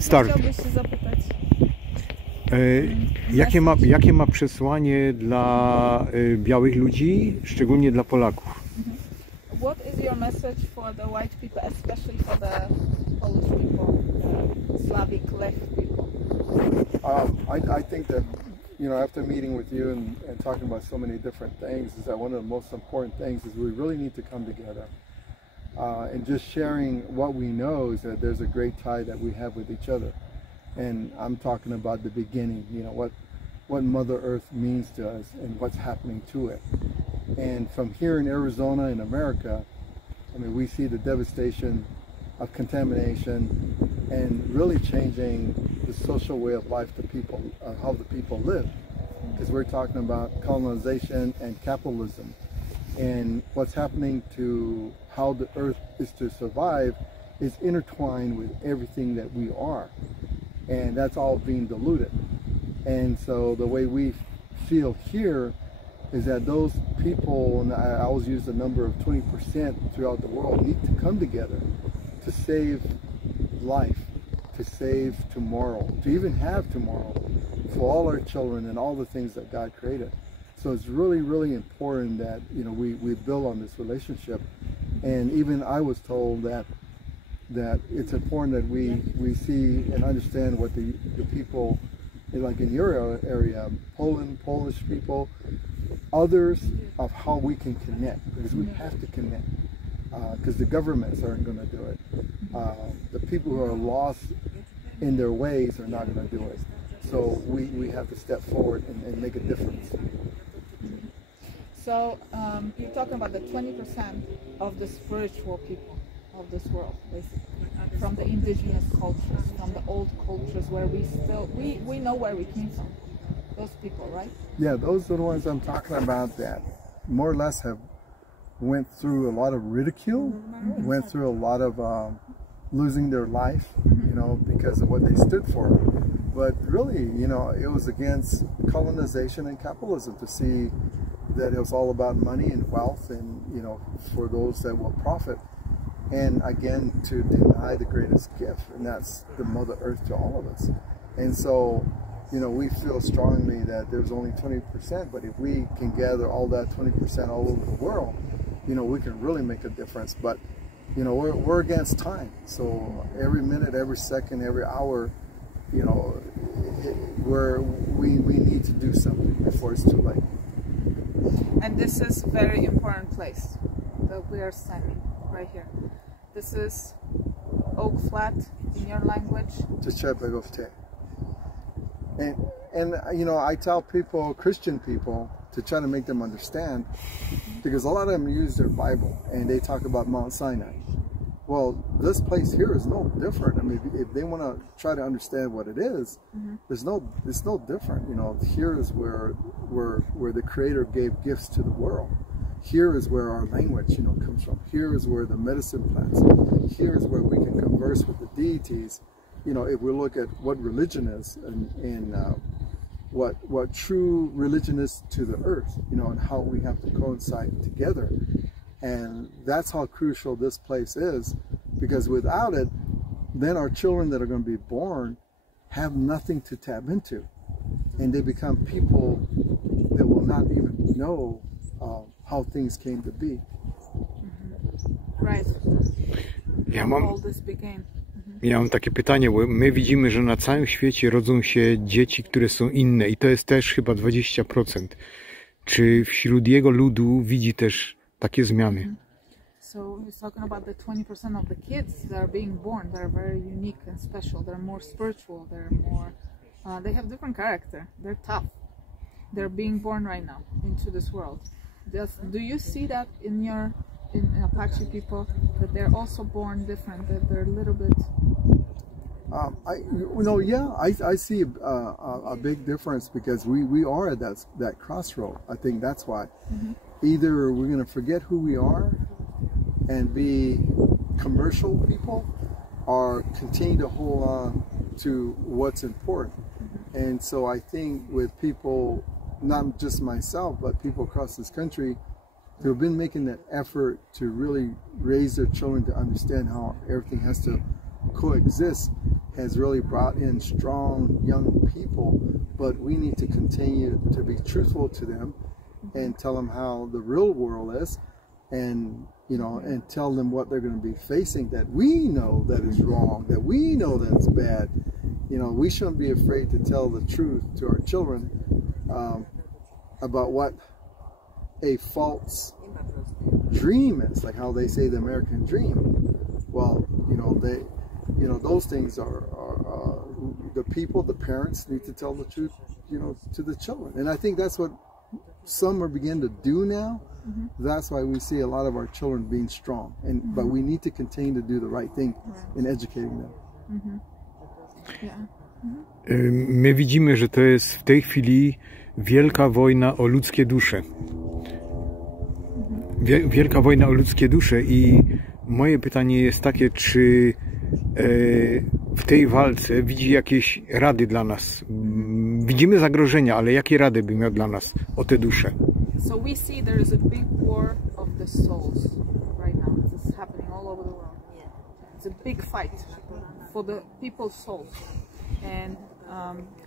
Start. Chciałbyś się zapytać? Jakie ma przesłanie dla białych ludzi, szczególnie dla Polaków? What is your message for the white people, especially for the Polish people, the Slavic left people? I think that, you know, after meeting with you and talking about so many different things, is that one of the most important things is we really need to come together. And just sharing what we know is that there's a great tie that we have with each other. And I'm talking about the beginning, you know, what Mother Earth means to us and what's happening to it. And from here in Arizona in America, I mean, we see the devastation of contamination and really changing the social way of life to people, how the people live. Because we're talking about colonization and capitalism. And what's happening to how the earth is to survive is intertwined with everything that we are. And that's all being diluted. And so the way we feel here is that those people, and I always use the number of 20% throughout the world, need to come together to save life, to save tomorrow, to even have tomorrow for all our children and all the things that God created. So it's really, really important that, you know, we build on this relationship. And even I was told that it's important that we see and understand what the people, like in your area, Poland, Polish people, others, of how we can connect, because we have to connect, because the governments aren't going to do it. The people who are lost in their ways are not going to do it. So we have to step forward and make a difference. So you're talking about the 20% of the spiritual people of this world, basically, from the indigenous cultures, from the old cultures where we know where we came from. Those people, right? Yeah, those are the ones I'm talking about that more or less have went through a lot of ridicule, went through a lot of losing their life, you know, because of what they stood for. But really, you know, it was against colonization and capitalism to see that it was all about money and wealth and, you know, for those that will profit. And again, to deny the greatest gift, and that's the Mother Earth to all of us. And so, you know, we feel strongly that there's only 20%, but if we can gather all that 20% all over the world, you know, we can really make a difference. But, you know, we're against time. So every minute, every second, every hour, you know, we need to do something before it's too late. And this is a very important place that we are standing right here. This is Oak Flat in your language. And you know, I tell people, Christian people, to try to make them understand, because a lot of them use their Bible and they talk about Mount Sinai. Well, this place here is no different. I mean, if they want to try to understand what it is, it's no different. You know, here is where the Creator gave gifts to the world. Here is where our language, you know, comes from. Here is where the medicine plants. Here is where we can converse with the deities. You know, if we look at what religion is and what true religion is to the earth, you know, and how we have to coincide together. And that's how crucial this place is, because without it, then our children that are going to be born have nothing to tap into. And they become people that will not even know how things came to be. Right. Ja mam takie pytanie, bo my widzimy, że na całym świecie rodzą się dzieci, które są inne i to jest też chyba 20%. Czy wśród jego ludu widzi też takie zmiany? So he's talking about the 20% of the kids that are being born that are very unique and special. They're more spiritual. They're more. They have different character. They're tough. They're being born right now into this world. Do you see that in Apache people, that they're also born different? That they're a little bit. I see a big difference, because we are at that crossroad. I think that's why. Either we're going to forget who we are and be commercial people, or continue to hold on to what's important. And so I think with people, not just myself, but people across this country, who have been making that effort to really raise their children to understand how everything has to coexist, has really brought in strong young people, but we need to continue to be truthful to them and tell them how the real world is, and and tell them what they're going to be facing, that we know that is wrong, that we know that's bad. We shouldn't be afraid to tell the truth to our children about what a false dream is, like how they say the American dream. Well, those things are the people, the parents need to tell the truth, to the children. And I think that's what some are beginning to do now. That's why we see a lot of our children being strong. But we need to continue to do the right thing in educating them. My widzimy, że to jest w tej chwili wielka wojna o ludzkie dusze. Wielka wojna o ludzkie dusze i moje pytanie jest takie, czy w tej walce widzi jakieś rady dla nas? Widzimy zagrożenia, ale jakie rady by miał dla nas o te dusze? So we see there is a big war of the souls right now. This is happening all over the world. It's a big fight for the people's souls. And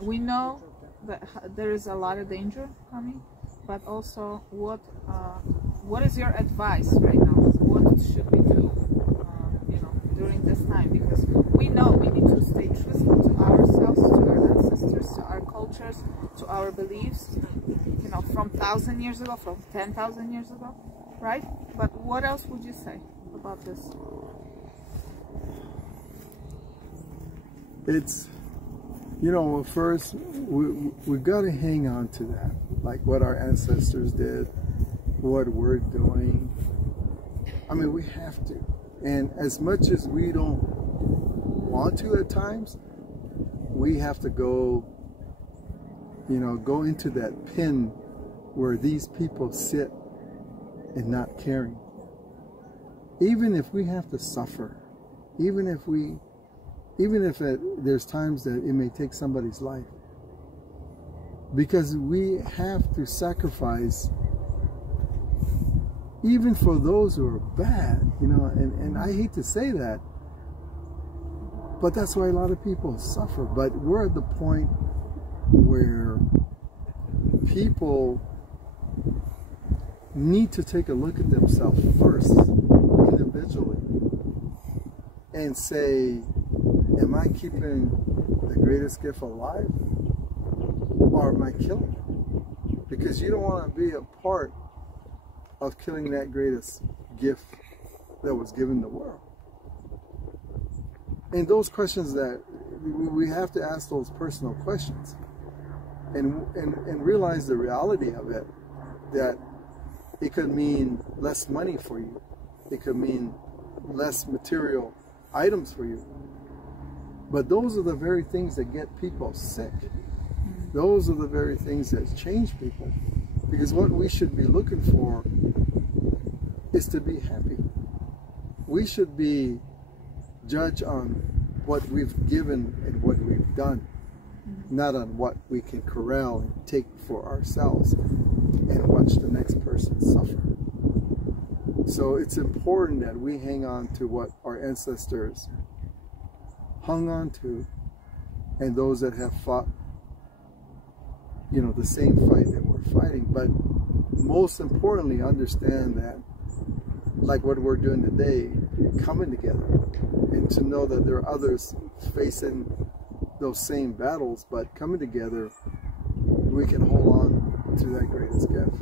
we know that there is a lot of danger coming, but also what is your advice right now? What should we do, during this time? Because we know we need to stay truthful to ourselves, to our ancestors, to our cultures, to our beliefs, from 1,000 years ago, from 10,000 years ago, right? But what else would you say about this? It's, first, we've got to hang on to that, like what our ancestors did, what we're doing. I mean, we have to. And as much as we don't want to at times, we have to go into that pen where these people sit and not caring. Even if we have to suffer, even if there's times that it may take somebody's life, because we have to sacrifice even for those who are bad, and I hate to say that, but that's why a lot of people suffer. But we're at the point where people need to take a look at themselves first, individually, and say, am I keeping the greatest gift alive, or am I killing it? Because you don't want to be a part of killing that greatest gift that was given the world. And those questions that we have to ask, those personal questions, and realize the reality of it, that it could mean less money for you, it could mean less material items for you, but those are the very things that get people sick. Those are the very things that change people, because what we should be looking for is to be happy. We should be judged on what we've given and what we've done, not on what we can corral and take for ourselves and watch the next person suffer. So it's important that we hang on to what our ancestors hung on to, and those that have fought, the same fight that we're fighting. But most importantly, understand that, like what we're doing today, coming together, and to know that there are others facing those same battles, but coming together, we can hold on to that greatest gift.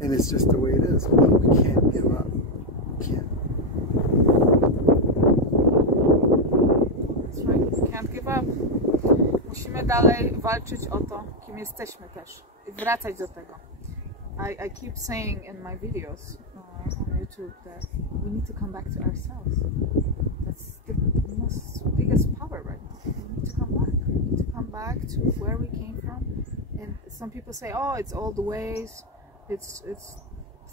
And it's just the way it is, but we can't give up. We can't. That's right, we can't give up. Musimy dalej walczyć o to, kim jesteśmy też i wracać do tego. I keep saying in my videos on YouTube that we need to come back to ourselves. That's the biggest power right now. We need to come back. We need to come back to where we came from. And some people say, oh, it's old ways. It's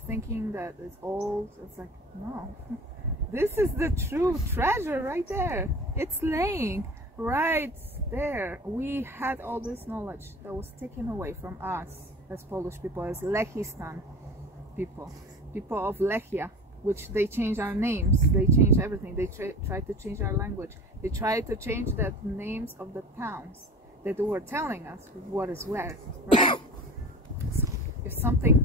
thinking that it's old. It's like, no. This is the true treasure right there. It's laying right there. We had all this knowledge that was taken away from us as Polish people, as Lechistan people of Lechia, which they change our names, they change everything. They try to change our language. They try to change the names of the towns that were telling us what is where, right? If something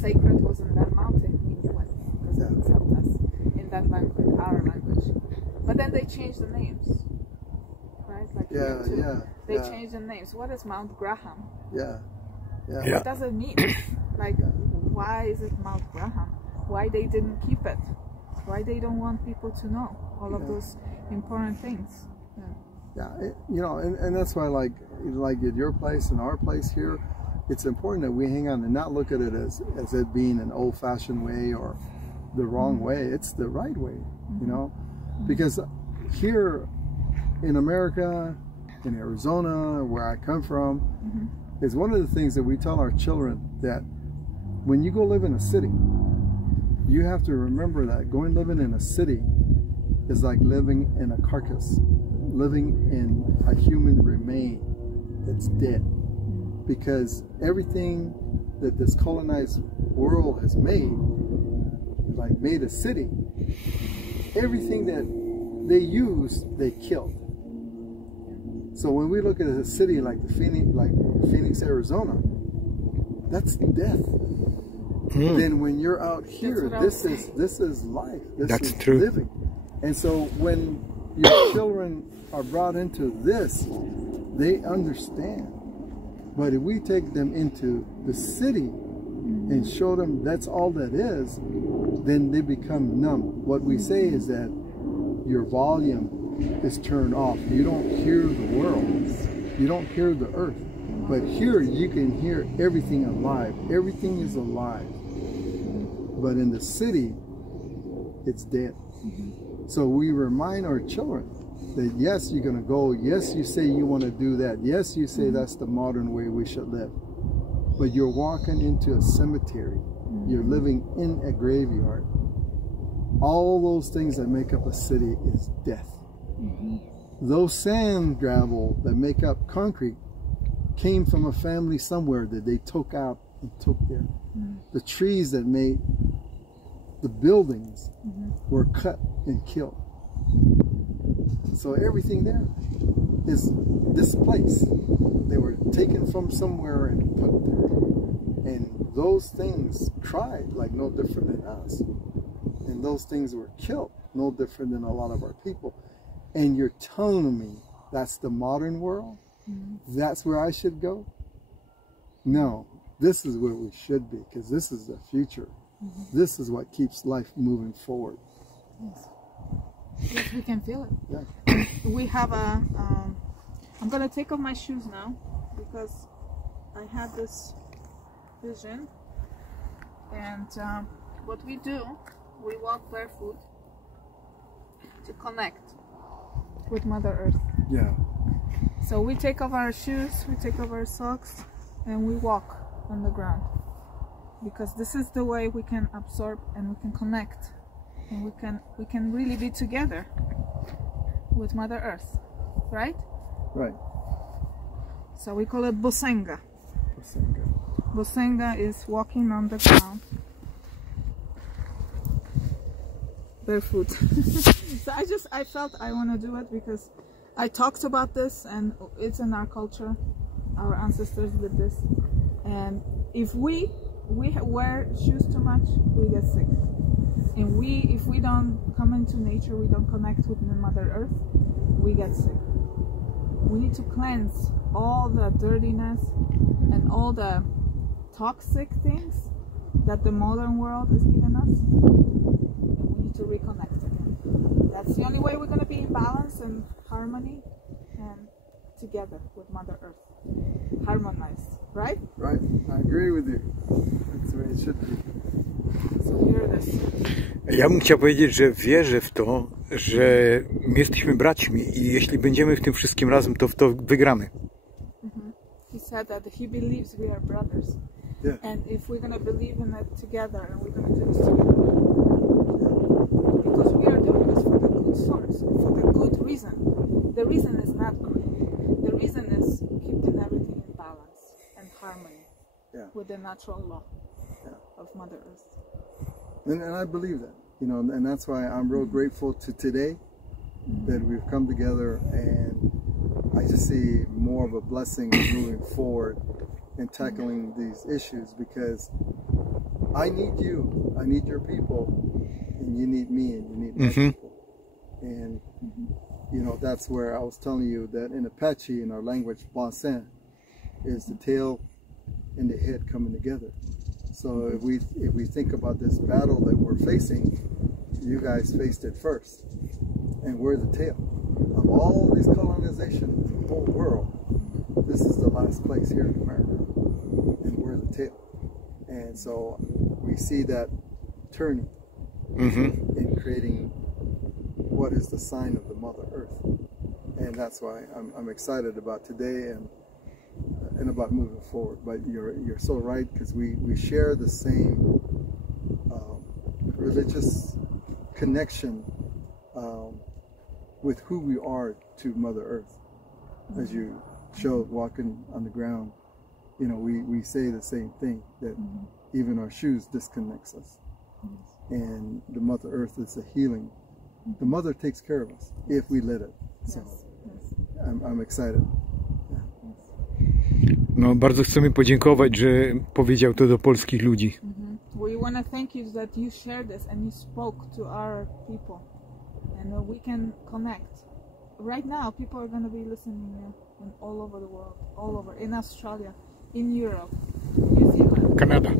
sacred was in that mountain, we went because it helped us in that language, our language. But then they changed the names, right? Like they changed the names. What is Mount Graham? What does it mean? Like, why is it Mount Graham? Why they didn't keep it? Why they don't want people to know all of those important things? You know, and that's why, like at your place and our place here, it's important that we hang on and not look at it as it being an old-fashioned way or the wrong way. It's the right way, you know, because here in America, in Arizona, where I come from, is one of the things that we tell our children, that when you go live in a city, you have to remember that living in a city is like living in a carcass, living in a human remain that's dead. Because everything that this colonized world has made, like made a city, everything that they used, they killed. So when we look at a city like Phoenix, Arizona, that's death. Then when you're out here, this is life. This is living. And so when your children are brought into this, they understand. But if we take them into the city and show them that's all that is, then they become numb. What we say is that your volume is turned off. You don't hear the world. You don't hear the earth. But here you can hear everything alive. Everything is alive. But in the city, it's dead. So we remind our children that yes, you're going to go. Yes, you say you want to do that. Yes, you say that's the modern way we should live. But you're walking into a cemetery. You're living in a graveyard. All those things that make up a city is death. Those sand gravel that make up concrete came from a family somewhere that they took out and took there. The trees that made the buildings were cut and killed. So everything there is displaced. They were taken from somewhere and put there. And those things cried like no different than us. And those things were killed no different than a lot of our people. And you're telling me that's the modern world? That's where I should go? No, this is where we should be, because this is the future. This is what keeps life moving forward. Yes, we can feel it. We have a, I'm going to take off my shoes now, because I had this vision. And what we do, we walk barefoot to connect with Mother Earth. So we take off our shoes, we take off our socks, and we walk on the ground. Because this is the way we can absorb and we can connect. And we can really be together with Mother Earth, right? Right. So we call it Bosenga. Bosenga. Bosenga is walking on the ground barefoot. So I felt I want to do it because I talked about this and it's in our culture. Our ancestors did this. And if we wear shoes too much, we get sick. And if we don't come into nature, we don't connect with Mother Earth, we get sick. We need to cleanse all the dirtiness and all the toxic things that the modern world is giving us. And we need to reconnect again. That's the only way we're going to be in balance and harmony and together with Mother Earth. Harmonized, right? Right. I agree with you. That's the way it should be. So hear this. Ja bym chciał powiedzieć, że wierzę w to, że my jesteśmy braćmi i jeśli będziemy w tym wszystkim razem, to w to wygramy. He said that he believes we are brothers. And if we're going to believe in it together and we're going to do this together, because we are doing this for the good source, for the good reason. The reason is not greed. The reason is keeping everything in balance and harmony with the natural law of Mother Earth. And I believe that. You know, and that's why I'm real grateful to today that we've come together, and I just see more of a blessing moving forward in tackling these issues, because I need you, I need your people, and you need me, and you need my people. And you know, that's where I was telling you that in Apache, in our language, Bansen is the tail and the head coming together. So if we think about this battle that we're facing, you guys faced it first, and we're the tail of all these colonizations in the whole world. This is the last place here in America, and we're the tail. And so we see that turning and creating what is the sign of the Mother Earth. And that's why I'm excited about today and about moving forward. But you're so right, because we share the same religious connection with who we are to Mother Earth. As you showed walking on the ground, you know, we say the same thing, that even our shoes disconnects us. And the Mother Earth is a healing. The Mother takes care of us if we let it. So I'm excited. No, bardzo chcemy podziękować, że powiedział to do polskich ludzi. We want to thank you that you shared this and you spoke to our people, and we can connect. Right now, people are going to be listening all over the world, all over, in Australia, in Europe, New Zealand, Canada,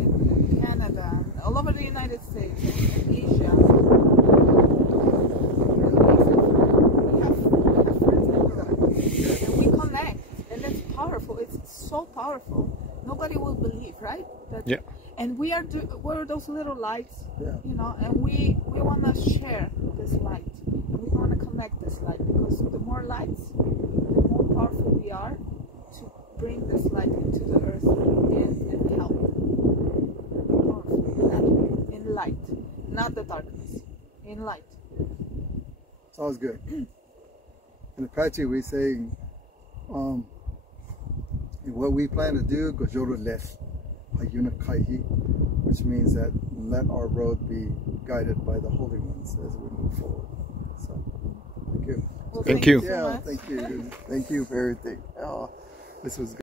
all over the United States, and Asia. And we connect, and it's powerful. It's so powerful. Nobody will believe, right? That, and we're those little lights, you know, and we want to share this light. And we want to connect this light, because the more lights, the more powerful we are to bring this light into the earth and help. Powerful. In light, not the darkness, in light. Sounds good. In Apache, we say, what we plan to do, which means that let our road be guided by the Holy Ones as we move forward. So, thank you. Well, thank you. So yeah, much. thank you. Thank you for everything. Oh, this was good.